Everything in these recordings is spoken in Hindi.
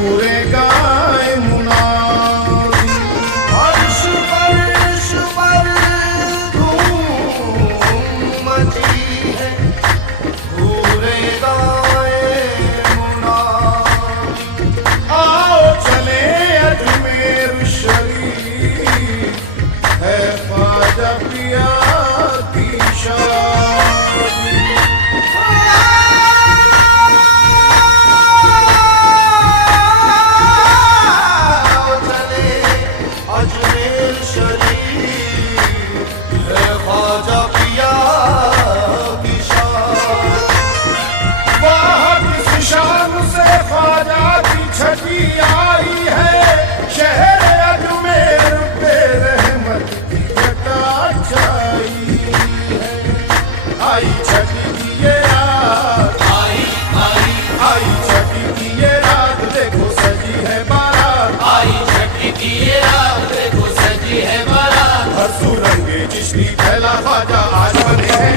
पूरे गाए मुनादी। अर्श पर धूम मची है, पूरे गाए मुनादी। आओ चले अजमेर शरीफ, है ख्वाजा पिया की शादी। अजमेर शरीफ है ख्वाजा पिया की शान। वहाँ किस शान से ख्वाजा की छठी आई है, शहर अजमेर पे रहमत की घटा छाई है। आई छठी की ये रात, आई छठी की ये रात, देखो सजी है बारात। आई छठी की ये रात, देखो सजी है बारात। हर सुरंगे चिश्ती फैला, ख्वाजा आज बने हैं,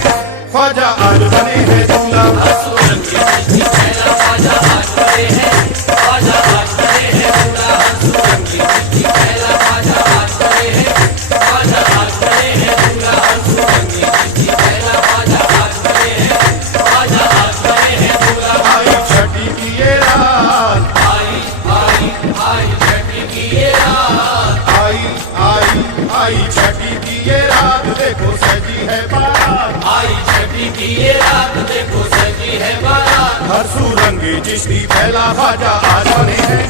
ख्वाजा आज बने हैं दूल्हा। सुरंगी चिश्ती फैला, ख्वाजा आज बने हैं, ख्वाजा आज बने हैं दूल्हा। सुरंगी चिश्ती फैला, ख्वाजा आज बने हैं, ख्वाजा आज बने हैं दूल्हा। सुरंगी चिश्ती फैला, ख्वाजा आज बने हैं, ख्वाजा आज बने हैं दूल्हा। आई छठी की ये रात, आई छठी की ये रात। आई छठी की ये रात, देखो सजी है बारात। आई छठी की ये रात, देखो सजी है बारात। हर सुरंगे चिश्ती फैला, ख्वाजा आज बने हैं,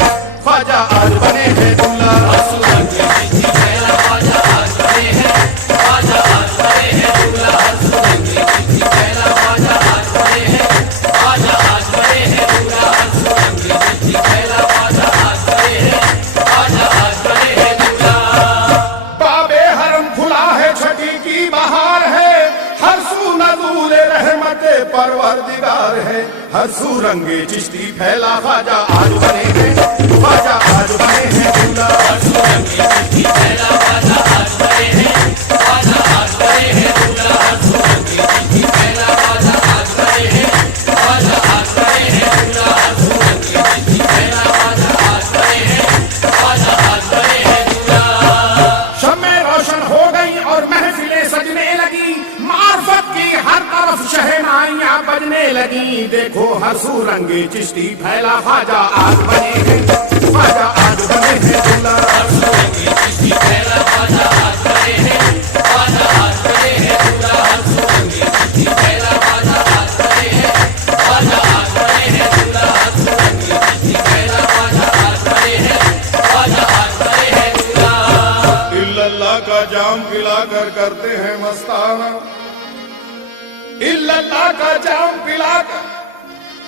ख्वाजा आज बने हैं दूल्हा। सुरंगी चिश्ती फैला, ख्वाजा आज बने हैं, ख्वाजा आज बने हैं दूल्हा। सुरंगी चिश्ती फैला, ख्वाजा आज बने हैं, ख्वाजा आज बने हैं दूल्हा। सुरंगी चिश्ती फैला, ख्वाजा आज बने हैं, ख्वाजा आज बने हैं दूल्हा। बाबे हरम खुला है, छठी की बहार है, हर सू नज़ूर रहमत परवरदिगार है। हर सुरंगे चिश्ती फैला, ख्वाजा आज बने हैं, ख्वाजा आज बने हैं दूल्हा। सुरंगी चिश्ती फैला, ख्वाजा आज बने हैं, ख्वाजा आज बने हैं दूल्हा। सुरंगी चिश्ती फैला, ख्वाजा आज बने हैं, ख्वाजा आज बने हैं दूल्हा। सुरंगी चिश्ती फैला, ख्वाजा आज बने हैं, ख्वाजा आज बने हैं दूल्हा। शम्में रोशन हो गई और महफिलें सजने लगी, मार्फत की हर तरफ शहनाइयां बजने लगी। देखो हर सुरंगे चिश्ती फैला, ख्वाजा आज बने हैं, ख्वाजा आज बने हैं दूल्हा। सुरंगी चिश्ती फैला, ख्वाजा आज बने हैं, ख्वाजा आज बने हैं दूल्हा। सुरंगी चिश्ती फैला, ख्वाजा आज बने हैं, ख्वाजा आज बने हैं दूल्हा। सुरंगी चिश्ती फैला, ख्वाजा आज बने हैं, ख्वाजा आज बने हैं दूल्हा। इल्लल्लाह का जाम पिलाकर करते हैं मस्ताना, इल्लल्लाह का जाम पिलाकर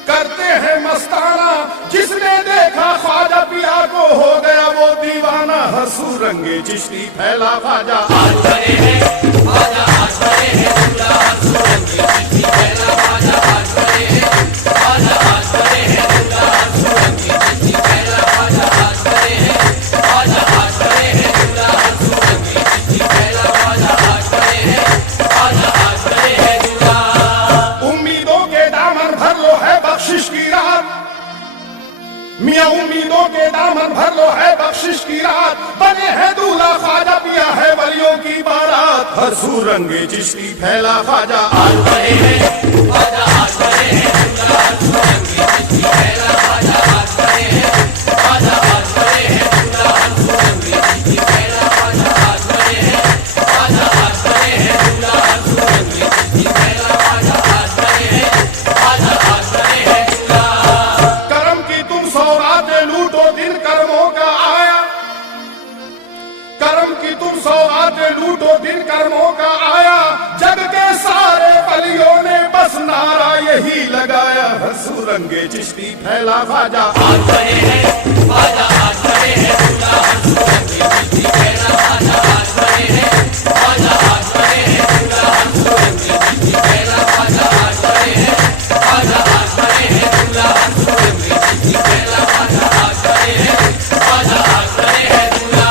करते हैं मस्ताना। जिसने देखा ख्वाजा पिया को हो गया वो दीवाना। हर सुरंगे चिश्ती फैला, ख्वाजा आज बने हैं, ख्वाजा आज बने हैं दूल्हा। सुरंगी चिश्ती फैला, ख्वाजा आज बने हैं, ख्वाजा आज बने हैं दूल्हा। सुरंगी चिश्ती फैला, ख्वाजा आज बने हैं, ख्वाजा आज बने हैं दूल्हा। सुरंगी चिश्ती फैला, ख्वाजा आज बने हैं, ख्वाजा आज बने हैं दूल्हा। उम्मीदों के दामन भर लो, है बख्शिश की रात। मियाँ उम्मीदों के दामन भर लो, है बख्शिश की रात। बने हैं दूल्हा, ख्वाजा पिया है वलियों की बारात। हर सुरंगे चिश्ती फैला, ख्वाजा आज बने हैं, ख्वाजा आज बने हैं दूल्हा। सुरंगी चिश्ती फैला, ख्वाजा आज बने हैं, ख्वाजा आज बने हैं दूल्हा। सुरंगी चिश्ती फैला, ख्वाजा आज बने हैं, ख्वाजा आज बने हैं दूल्हा। सुरंगी चिश्ती फैला, ख्वाजा आज बने हैं, ख्वाजा आज बने हैं दूल्हा। करम की तुम सौगातें लूटो, दिन कर्मों का आया। करम की तुम सौगातें लूटो, दिन कर्मों का आया। जग के सारे वलियों ने बस नारा यही लगाया। हर सुरंगे चिश्ती फैला, ख्वाजा आज बने हैं, ख्वाजा आज बने हैं दूल्हा। सुरंगी चिश्ती फैला, ख्वाजा आज बने हैं, ख्वाजा आज बने हैं दूल्हा। सुरंगी चिश्ती फैला, ख्वाजा आज बने हैं, ख्वाजा आज बने हैं दूल्हा। सुरंगी चिश्ती फैला, ख्वाजा आज बने हैं, ख्वाजा आज बने हैं दूल्हा।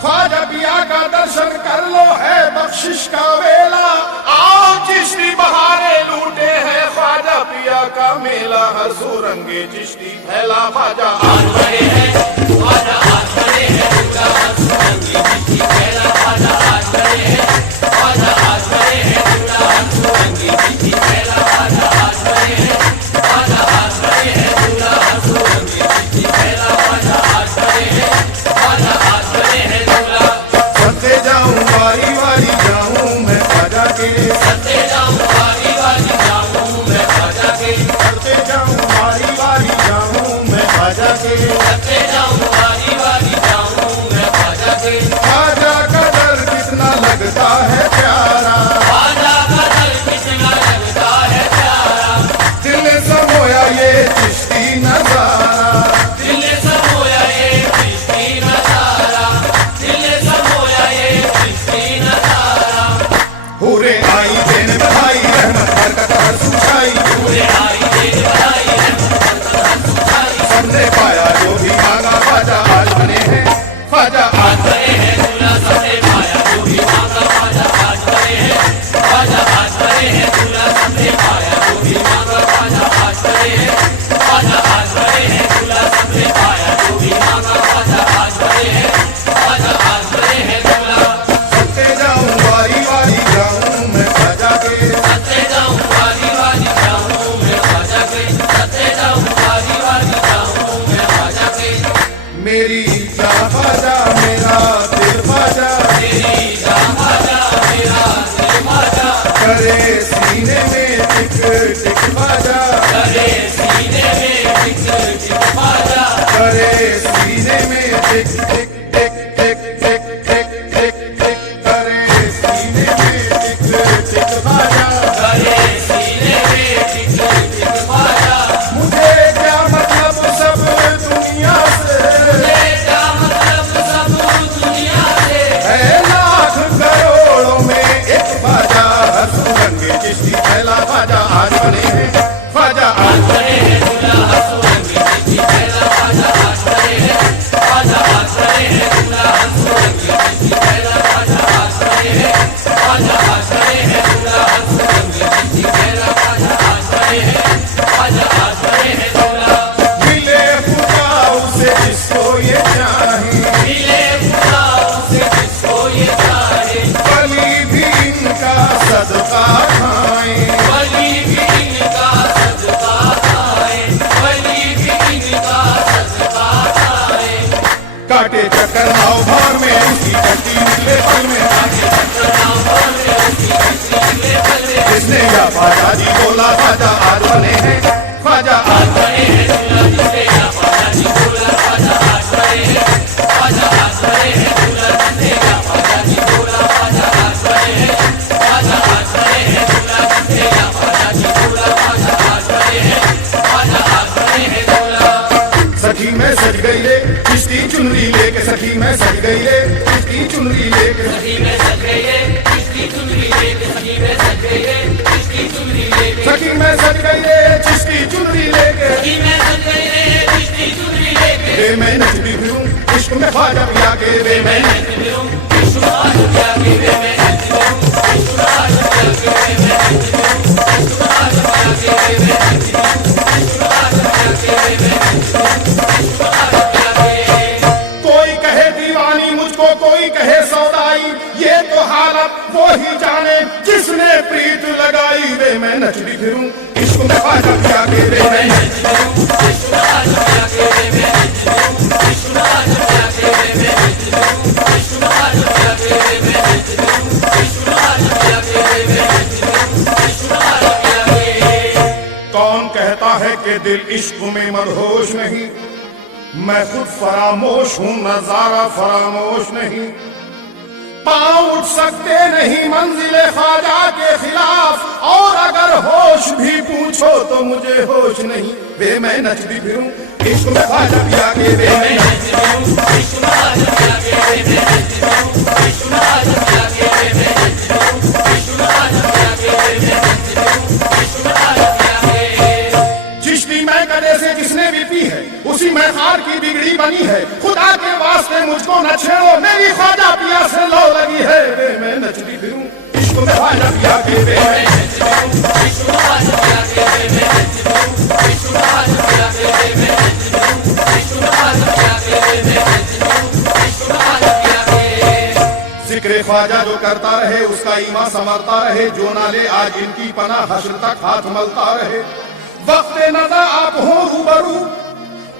ख्वाजा पिया का दर्शन कर लो, है बख्शिश का वेला। आओ चिश्ती बहारे लूटे हैं, ख्वाजा पिया का मेला। हर सुरंगे चिश्ती फैला ख्वाजा आज बड़े हैं ख्वाजा आज बड़े हैं दूल्हा हंसुरंगी चिट्ठी फैला ख्वाजा आज बड़े हैं ख्वाजा आज बड़े हैं दूल्हा हंसुरंगी चिट्ठी फैला ख्वाजा आज बड़े हैं ख्वाजा आज बड़े हैं दूल्हा हंसुरंगी चिट्ठी फैला ख्वाजा आज बड़े हैं ख्वाजा आज बड़े हैं दूल्हा सत्ते जाऊं वारी वारी जाऊं मैं ख्वाजा के सत्ते जाऊं वारी वारी जाऊं मैं ख्वाजा के सत्ते जाऊं वारी वारी जाऊं मैं ख्वाजा के सत्ते जाऊं वारी वारी जाऊं मैं ख्वाजा के ख्वाजा का दर कितना लगता है प्यारा ख्वाजा का दर कितना लगता है प्यारा दिल ने समोया ये चिश्ती नजारा दिल ने समोया ये चिश्ती नजारा दिल ने समोया ये चिश्ती नजारा पूरे आई देन बधाई रहमत बरकत हर सुखाई पूरे आई देन बधाई रहमत बरकत सुखाई सबने पाया जो भी मांगा ख्वाजा आज बने हैं ख्वाजा आज बड़े हैं दूल्हा सबने पाया जो भी मांगा ख्वाजा आज बड़े हैं ख्वाजा आज बड़े हैं दूल्हा सबने पाया जो भी मांगा ख्वाजा आज बड़े हैं ख्वाजा आज बड़े हैं दूल्हा सबने पाया जो भी मांगा ख्वाजा आज बड़े हैं ख्वाजा आज बड़े हैं दूल्हा सत्ते जाऊं वारी वारी जाऊं मैं ख्वाजा के सत्ते जाऊं वारी वारी जाऊं मैं ख्वाजा के सत्ते जाऊं वारी वारी जाऊं मैं ख्वाजा के मेरी जान ख्वाजा मेरा दिल ख्वाजा तेरी जान ख्वाजा मेरा दिल ख्वाजा करे सीने में टिक टिक ख्वाजा करे सीने में टिक टिक ख्वाजा करे सीने में टिक टिक टिक टिक टिक टिक टिक टिक करे सीने में टिक टिक ख्वाजा करे सीने में टिक टिक ख्वाजा मुझे क्या मतलब सब दुनिया से क्या मतलब सब दुनिया से है लाख करोड़ों में एक ख्वाजा हर सुरंगे चिश्ती फैला ख्वाजा आज बने हैं ख्वाजा आज बड़े हैं दूल्हा हंसुरंगी चिट्ठी फैला ख्वाजा आज बड़े हैं ख्वाजा आज बड़े हैं दूल्हा हंसुरंगी चिट्ठी फैला ख्वाजा आज बड़े हैं ख्वाजा आज बड़े हैं दूल्हा हंसुरंगी चिट्ठी फैला ख्वाजा आज बड़े हैं ख्वाजा आज बड़े हैं दूल्हा मिले खुदा उसे जिसको ये चाहे मिले खुदा उसे जिसको ये चाहे बलि भी इनका सदका खाए बलि भी इनका सदका खाए बलि भी इनका सदका खाए काटे चक्कर नाव भार में उसकी गति निकले पल में जिसने या ख्वाजा जी बोला ख्वाजा आज बने हैं ख्वाजा आज बड़े हैं दूल्हा जिसने या ख्वाजा जी बोला ख्वाजा आज बड़े हैं ख्वाजा आज बड़े हैं दूल्हा जिसने या ख्वाजा जी बोला ख्वाजा आज बड़े हैं ख्वाजा आज बड़े हैं दूल्हा जिसने या ख्वाजा जी बोला ख्वाजा आज बड़े हैं ख्वाजा आज बड़े हैं दूल्हा सखी मैं सज गई रे चिश्ती चुनरी लेके सखी मैं सज गई रे चिश्ती चुनरी लेके सखी में सज गई रे चिश्ती चुनरी लेके सखी में सज गई रे चिश्ती चुनरी लेके सखी मैं सज गई रे चिश्ती चुनरी लेके सखी में सज गई रे चिश्ती चुनरी लेके रे मैं नचती फिरूं इश्क में ख्वाजा पिया के रे मैं कोई कहे दीवानी मुझको कोई कहे सौदाई ये तो हालत वो ही जाने जिसने प्रीत लगाई वे मैं नचती फिरूं इश्क में ख्वाजा पिया के रे मैं कौन कहता है कि दिल इश्क में मदहोश नहीं मैं खुद फरामोश हूँ नजारा फरामोश नहीं पाँव उठ सकते नहीं मंजिले ख्वाजा के खिलाफ और अगर होश भी पूछो तो मुझे होश नहीं वे मैं नचती फिरूं इश्क में ख्वाजा पिया के वे मैं चिश्ती मैं कदे से जिसने भी पी है उसी में खार की बिगड़ी बनी है खुदा के वास्ते मुझको न छेड़ो मेरी ख्वाजा पिया से लो लगी है वे मैं नचती फिरूं इश्क इश्क में ख्वाजा पिया के वे मैं जिक्र ख्वाजा जो करता रहे उसका ईमान संवरता रहे, जो नाले आज इनकी पना हश्र तक हाथ मलता रहे। वक्त नज़र आप हो रूबरू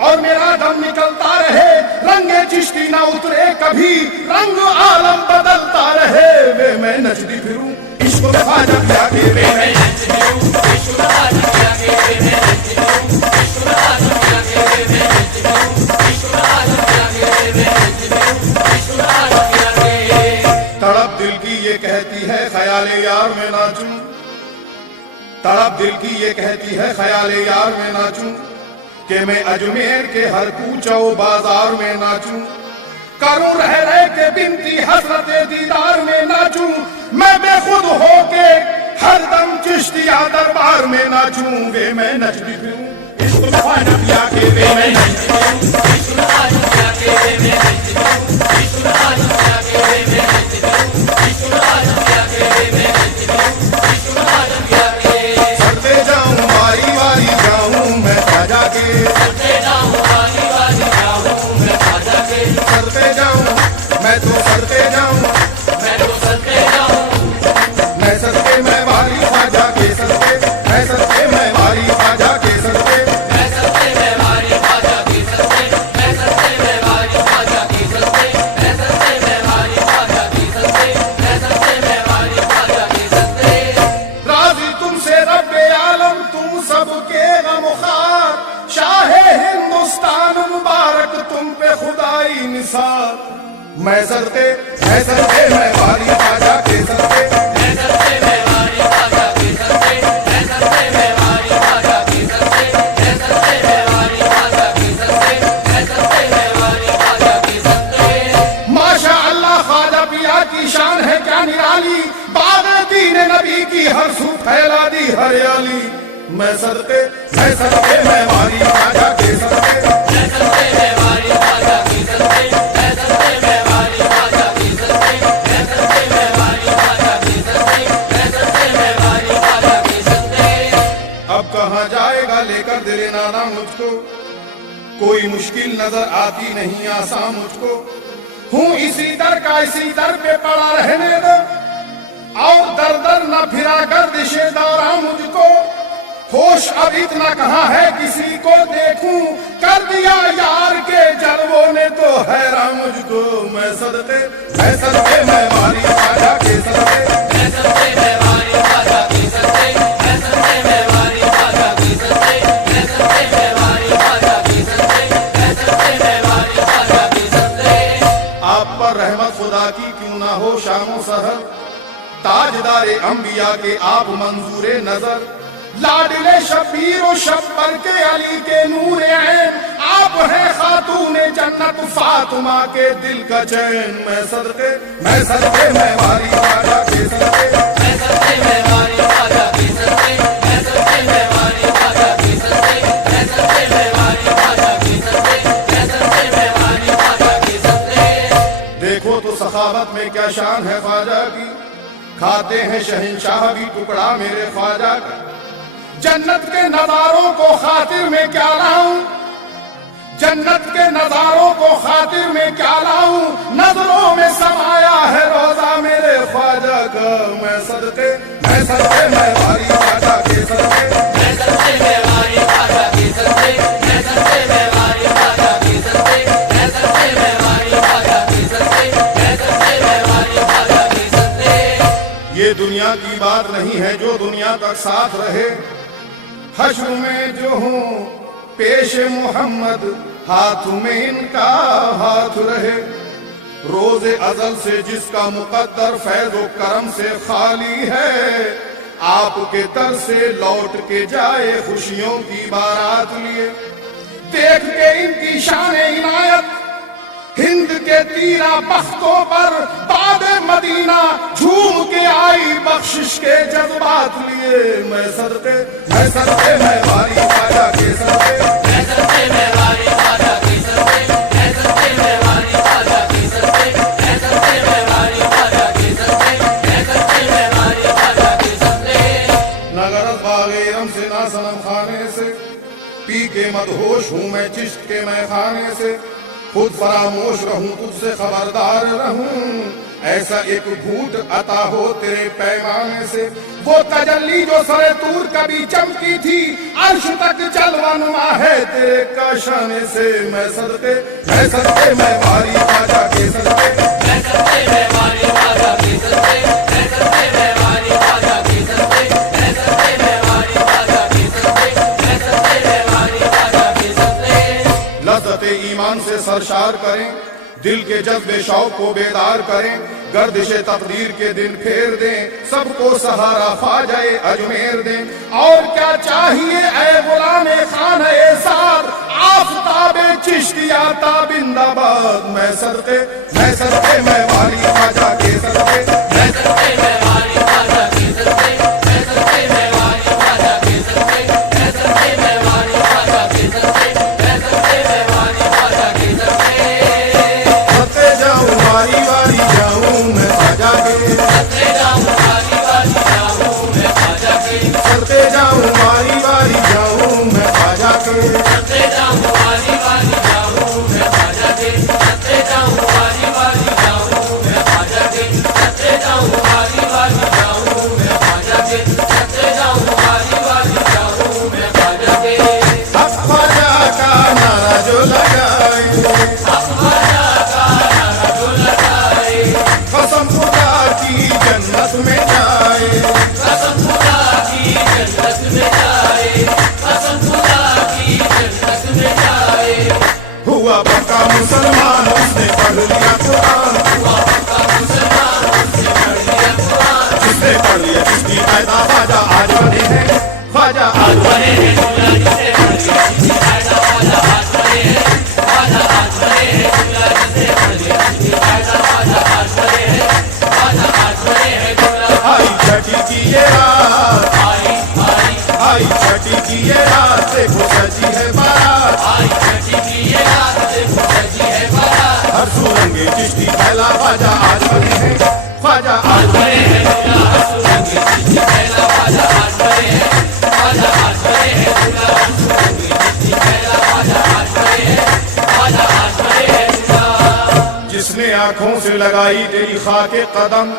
और मेरा दम निकलता रहे, रंगे चिश्ती ना उतरे कभी, रंग आलम बदलता रहे। वे मैं नचती फिरूं इश्क में ख्वाजा पिया के वे मैं तड़प दिल की ये कहती है ख्याले यार में नाचूं, तड़प दिल की ये कहती है ख्याले यार में नाचूं, कि मैं अजमेर के हर कूचो बाजार में नाचूं, करूं रह रह के बिनती हसरत दीदार में नाचूं, मैं बेखुद होके हर दम चिश्तिया दरबार में नाचूं। वे मैं नचती फिरूं इश्क में ख्वाजा पिया के वे मैं नचती फिरूं इश्क में ख्वाजा पिया के वे मैं नचती फिरूं इश्क में ख्वाजा पिया के वे मैं नचती फिरूं इश्क में ख्वाजा पिया के वे मैं नचती फिरूं इश्क में ख्वाजा पिया के चढ़ते जाऊं वारी वारी जाऊं मैं ख्वाजा के चढ़ते जाऊं वारी वारी जाऊं मैं ख्वाजा के चढ़ते जाऊं मैं तो चढ़ते जाऊं मैं तो चढ़ते जाऊं मैं सदके मैं वारी ख्वाजा के सदके मैं सदके मैं वारी ख्वाजा के सदके मैं सदके मैं वारी ख्वाजा के सदके मैं सदके मैं वारी ख्वाजा के सदके मैं सदके मैं वारी ख्वाजा के सदके मैं सदके मैं वारी ख्वाजा के सदके। राज़ी तुमसे रब्बे आलम तुम सबके गमख्वार, शाहे हिंदुस्तान मुबारक तुम पे खुदाई निसार। मैं सदके मैं वारी ख्वाजा के सदके मैं सदके मैं वारी ख्वाजा के सदके मैं सदके मैं वारी ख्वाजा के सदके मैं सदके मैं वारी ख्वाजा के सदके मैं सदके मैं वारी ख्वाजा के सदके। माशा अल्लाह ख्वाजा पिया की शान है क्या निराली, बाग दीन नबी की हर सू फैला दी हरियाली। मैं सदके मैं वारी ख्वाजा के सदके मैं सदके मैं वारी ख्वाजा के सदके मैं सदके मैं वारी ख्वाजा के सदके मैं सदके मैं वारी ख्वाजा के सदके मैं सदके मैं वारी ख्वाजा के सदके। अब कहाँ जाएगा लेकर दिल नाना मुझको, कोई मुश्किल नजर आती नहीं आसान मुझको, हूँ इसी दर का इसी दर पे पड़ा रहने दो, और दर दर न फिरा कर दिशे दौरा मुझको। होश अब इतना कहाँ है किसी को देखूं, कर दिया यार के जलवों ने तो हैरान मुझको। मैं सदके मैं वारी ख्वाजा के सदके मैं सदके मैं वारी ख्वाजा के सदके मैं सदके मैं वारी ख्वाजा के सदके मैं सदके मैं वारी ख्वाजा के सदके मैं सदके मैं वारी ख्वाजा के सदके। आप पर रहमत खुदा की क्यों ना हो शामो सहर, ताजदारे अंबिया के आप मंजूरे नजर, लाडले शबीर और शब्बर के अली के नूरे ऐन, आप हैं खातूने जन्नत फातिमा के दिल का चैन। मैं सदके मैं वारी ख्वाजा के सदके मैं सदके मैं वारी ख्वाजा के सदके मैं सदके मैं वारी ख्वाजा के सदके मैं सदके मैं वारी ख्वाजा के सदके मैं सदके मैं वारी ख्वाजा के सदके। देखो तो सखावत में क्या शान है ख्वाजा की, खाते हैं शहंशाह भी टुकड़ा मेरे ख्वाजा का। जन्नत के नजारों को खातिर में क्या लाऊं, जन्नत के नजारों को खातिर में क्या लाऊं, नजरों में समाया है रोजा मेरे ख्वाजा का। मैं सदके मैं वारी ख्वाजा के सदके मैं सदके मैं वारी ख्वाजा के सदके मैं सदके मैं वारी ख्वाजा के सदके मैं सदके मैं वारी ख्वाजा के सदके मैं सदके मैं वारी ख्वाजा के सदके। ये दुनिया की बात नहीं है जो दुनिया तक साथ रहे, हश्र में जो हूँ पेश मोहम्मद हाथ में इनका हाथ रहे। रोज़े अज़ल से जिसका मुक़द्दर फैज़ व करम से खाली है, आपके दर से लौट के जाए खुशियों की बारात लिए। देख के इनकी शान इनायत हिंद के तीरा बख्तों पर बाद मदीना झूम के आई बख्शिश के जज्बात लिए। मैं सदके मैं वारी ख्वाजा के सदके मैं सदके मैं वारी ख्वाजा के सदके मैं सदके मैं वारी ख्वाजा के सदके मैं सदके मैं वारी ख्वाजा के सदके मैं सदके मैं वारी मैं चिश्त के मैं खाने से, खुद फरामोश रहूं तुझसे खबरदार रहूं, ऐसा एक घूंट अता हो तेरे पैमाने से। वो तजल्ली जो सरे तूर कभी चमकी थी, अर्श तक जलवानुमा है तेरे काशाने से। मैं सदके मैं भारी ख्वाजा के सदके, मैं सदके मैं भारी ख्वाजा के सदके, मैं सदके मैं भारी ख्वाजा के सदके, मैं सदके मैं भारी ख्वाजा के सदके, मैं सदके मैं भारी ख्वाजा के सदके। लज़्ज़त ईमान से सरशार करें, दिल के जज्बे शौक को बेदार करें, गर्दिशे तकदीर के दिन फेर दें, सबको सहारा ख्वाजाए अजमेर दें। और क्या चाहिए ऐ गुलामे खाने सार, आफताबे चिश्तिया ताबिंदाबाद। मैं सदके मैं वाली ख्वाजा के सदके, मैं सदके मैं भारी ख्वाजा के सदके, मैं सदके मैं भारी ख्वाजा के सदके, मैं सदके मैं भारी ख्वाजा के सदके, मैं सदके मैं भारी ख्वाजा के सदके। सदके जाऊं वारी वारी जाऊं मैं ख्वाजा के, सदके जाऊं वारी वारी जाऊं मैं ख्वाजा के, सदके जाऊं वारी वारी जाऊं मैं ख्वाजा के, सदके जाऊं वारी वारी जाऊं मैं ख्वाजा के, सदके जाऊं वारी वारी जाऊं मैं ख्वाजा के, सदके जाऊं वारी वारी जाऊं मैं ख्वाजा के, सदके जाऊं वारी वारी जाऊं मैं ख्वाजा के। अब ख्वाजा का नारा जो लगाए, ख्वाजा का नारा जो लगाए, कसम खुदा की जन्नत में जाए, कसम खुदा की जन्नत में जाए, कसम खुदा की जन्नत में जाए। हुआ पक्का मुसलमान उसने पढ़ लिया कुरान, हुआ पक्का मुसलमान उसने पढ़ लिया कुरान, जिसने पढ़ लिया जिसकी पैदा ख्वाजा आज बने हैं, ख्वाजा आज बने हैं दूल्हा जिसे पढ़ लिया जिसकी पैदा ख्वाजा आज बने हैं, ख्वाजा आज बने हैं दूल्हा जिसे पढ़ लिया जिसकी पैदा ख्वाजा आज बने हैं, ख्वाजा आज बने हैं दूल्हा। आई छठी की ये रात, आई आई आई छठी की ये रात, देखो सजी है बारात, आई छठी की ये रात देखो सजी है बारात। हर सुरंगे चिश्ती पहला ख्वाजा आज बने हैं, ख्वाजा आज बने हैं दूल्हा हर सुरंगे जिसकी पहला ख्वाजा आज बने हैं, ख्वाजा आज बने हैं दूल्हा हर सुरंगे जिसकी पहला ख्वाजा आज बने हैं, ख्वाजा आज बने हैं दूल्हा। जिसने आंखों से लगाई तेरी खाके कदम,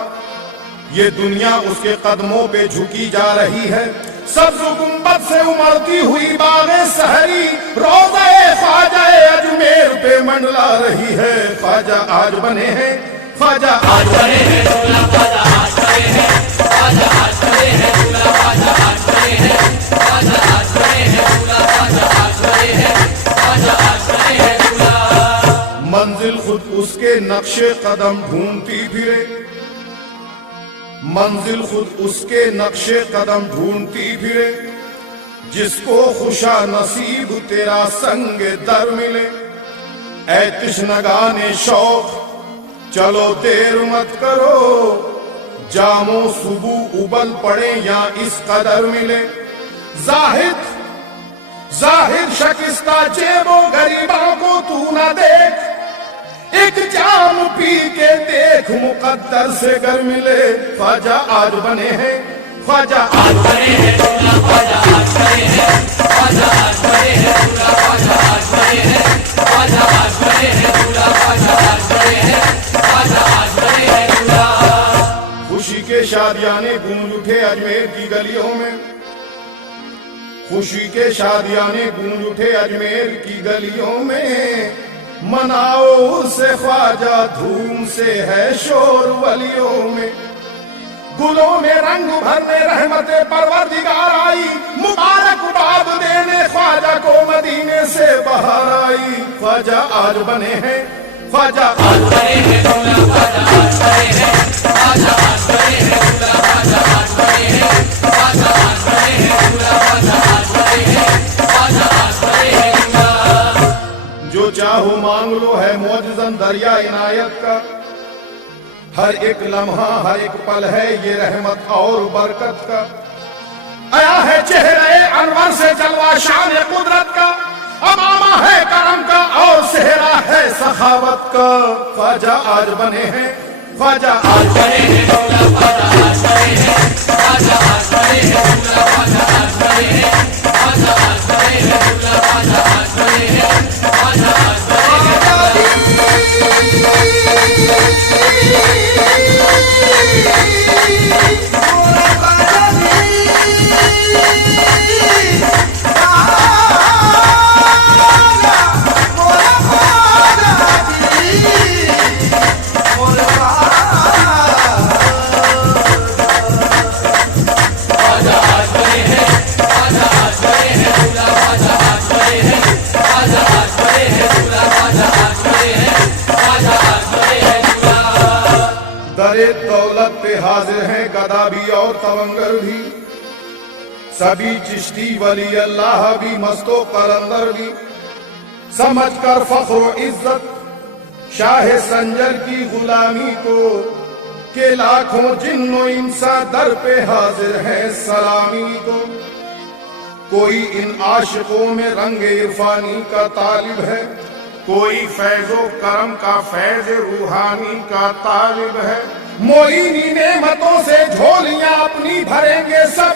ये दुनिया उसके कदमों पे झुकी जा रही है। सब्ज गुंबद से उमड़ती हुई बागे सहरी, रोज़े ख्वाजाए अजमेर पे मंडला रही है। ख्वाजा आज बने हैं, ख्वाजा आज बने हैं दूल्हा ख्वाजा आज बने हैं, ख्वाजा आज बने हैं दूल्हा ख्वाजा आज बने हैं, ख्वाजा आज बने हैं दूल्हा ख्वाजा आज बने हैं, ख्वाजा आज बने हैं दूल्हा। मंजिल खुद उसके नक्शे कदम ढूंढती फिरे, मंजिल खुद उसके नक्शे कदम ढूंढती फिरे, जिसको खुशा नसीब तेरा संग दर मिले। ऐ तिश्नगाने शौक चलो देर मत करो, जामो सुबह उबल पड़े या इस कदर मिले। जाहिद जाहिद शकिस्ता जेबो गरीबों को तू न देख, एक जाम पी के देख मुकद्दर से घर मिले। ख्वाजा आज बने हैं, ख्वाजा आज बने हैं दूल्हा ख्वाजा आज बने हैं, ख्वाजा आज बने हैं दूल्हा ख्वाजा आज बने हैं, ख्वाजा आज बने हैं दूल्हा ख्वाजा आज बने हैं, ख्वाजा आज बने हैं दूल्हा। खुशी के शादियाने गूंज उठे अजमेर की गलियों में, खुशी के शादियाने गूंज उठे अजमेर की गलियों में। मनाओ उसे ख्वाजा धूम से है शोर वलियों में। गुलों में रंग भरने रहमते परवरदिगार आई, मुबारकबाद देने ख्वाजा को मदीने से बाहर आई। ख्वाजा आज बने हैं, ख्वाजा आज बने हैं दूल्हा ख्वाजा आज बने हैं, ख्वाजा आज बने हैं दूल्हा ख्वाजा आज बने हैं, ख्वाजा आज बने हैं दूल्हा ख्वाजा आज बने हैं, ख्वाजा आज बने हैं दूल्हा। जो चाहो मांग लो है मौजज़न दरिया इनायत का, हर एक लम्हा हर एक पल है ये रहमत और बरकत का। आया है चेहरे अनवर से जलवा शान कुदरत का, अमामा है करम का और सेहरा है सखावत का। ख्वाजा आज बने हैं, ख्वाजा आज बने हैं दूल्हा ख्वाजा आज बने हैं, ख्वाजा आज बने हैं दूल्हा ख्वाजा आज बने हैं, ख्वाजा आज बने हैं दूल्हा ख्वाजा आज बने हैं, दरे दौलत पे हाजिर हैं गदा भी और तवंगर भी, सभी चिश्ती वली अल्लाह भी मस्तो कलंदर भी। समझ कर फख्र इज्जत शाह संजर की गुलामी को, के लाखों जिन्नो इंसा दर पे हाजिर है सलामी को। कोई इन आशिकों में रंग इरफानी का तालिब है, कोई फैजो करम का फैज रूहानी का तालिब है। मोइनी नेमतों से झोलियां अपनी भरेंगे सब,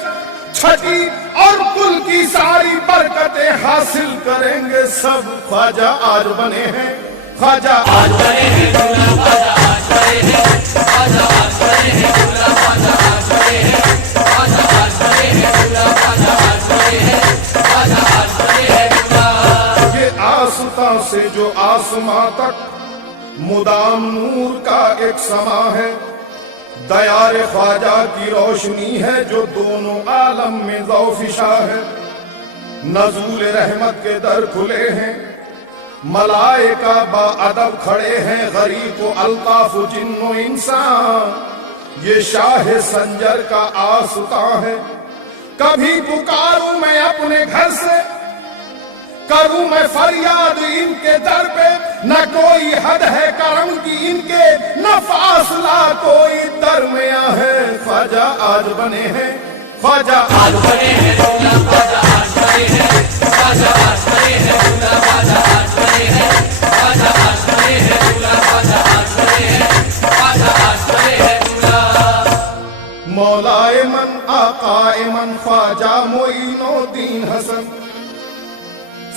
छठी और कुल की सारी बरकतें हासिल करेंगे सब। ख्वाजा आज बने हैं, ख्वाजा आज बने हैं दूल्हा, ख्वाजा आज बने हैं, ख्वाजा आज बने हैं दूल्हा, ख्वाजा आज बने हैं, ख्वाजा आज बने हैं दूल्हा, ख्वाजा आज बने हैं, ख्वाजा आज बने हैं दूल्हा। ये आसमां से जो आसमां तक मुदाम नूर का एक समा है, दयार ख्वाजा की रोशनी है जो दोनों आलम में ज़ौफिशा है। नज़ूल रहमत के दर खुले हैं, मलाइका बाअदब खड़े हैं, गरीब को अल्ताफ जिन्नो इंसान। ये शाह संजर का आस्ता है, कभी पुकारूं मैं अपने घर से, करूं मैं फरियाद इनके दर पे। न कोई हद है करम की इनके, न फासला कोई दरमिया है। ख्वाजा आज बने हैं, ख्वाजा आज बने हैं दूल्हा, ख्वाजा आज बने हैं, ख्वाजा आज बने हैं दूल्हा, ख्वाजा आज बने हैं, ख्वाजा आज बने हैं दूल्हा, ख्वाजा आज बने हैं, ख्वाजा आज बने हैं दूल्हा। मौलाए मन आकाए मन ख्वाजा मोइनुद्दीन हसन,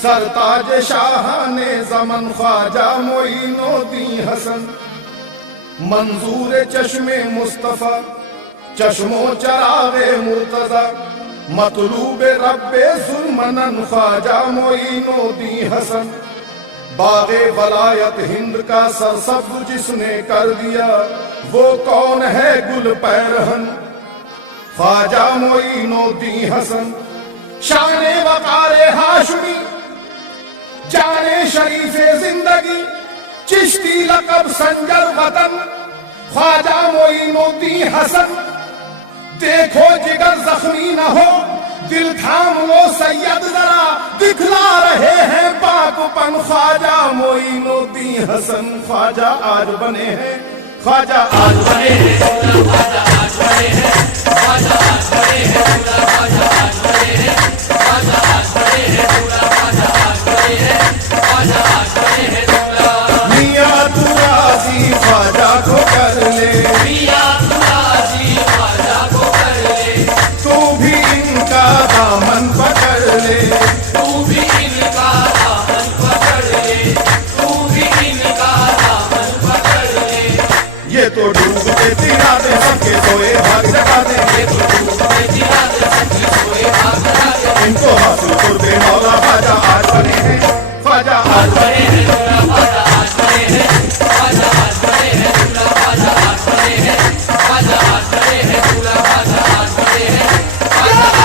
सरताज शाहाने ज़मन ख्वाजा मोइनुद्दीन हसन। मंजूर चश्मे मुस्तफा चश्मो चरागे मुर्तजा, मतलूब रब्बे जुल्मनन ख्वाजा मोइनुद्दीन हसन। बागे वलायत हिंद का सरसब्ज जिसने कर दिया, वो कौन है गुल पैरहन, ख्वाजा मोइनुद्दीन हसन। शाने वकारे हाशमी जाने शरीफे जिंदगी, चिश्ती लकब संजर वतन, ख्वाजा मोइनुद्दीन हसन। देखो जिगर जख्मी न हो, दिल थाम लो सैयद जरा, दिखला रहे हैं पाकपन ख्वाजा मोइनुद्दीन हसन। ख्वाजा आज बने हैं, ख्वाजा आज बने हैं दूल्हा, ख्वाजा आज बने हैं, ख्वाजा आज बने हैं दूल्हा, ख्वाजा आज बने हैं, ख्वाजा आज बने हैं दूल्हा, ख्वाजा आज बने हैं, ख्वाजा आज बने हैं दूल्हा। मियां तू राजी ख्वाजा को कर ले, मियां तू राजी ख्वाजा को कर ले, तू भी इनका दामन पकड़ ले, तू भी इनका दामन पकड़ ले, तू भी इनका दामन पकड़ ले। ये तो डूबते तिरा दे सबके सोए भाग जगा दे, ये तो डूबते तिरा दे सबके सोए भाग जगा दे। इनको हासिल कर दे मौला। ख्वाजा आज बने हैं, ख्वाजा आज बने हैं दूल्हा, ख्वाजा आज बने हैं, ख्वाजा आज बने हैं दूल्हा, ख्वाजा आज बने हैं, ख्वाजा आज बने हैं दूल्हा, ख्वाजा आज बने हैं, ख्वाजा आज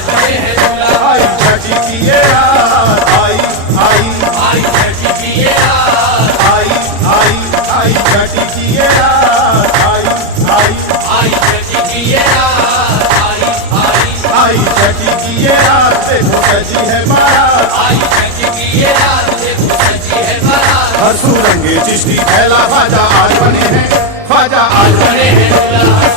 बने हैं दूल्हा। आई छठी की ये रात, आई आई आई छठी की ये रात, आई आई आई छठी की ये रात, आई आई आई छठी की ये रात, आई छठी की ये रात। देखो सजी है बारात, आई छठी की ये रात, देखो सजी है बारात। हर सुरंगे चिश्ती फैला, ख्वाजा आज बने हैं, ख्वाजा आज बने हैं दूल्हा।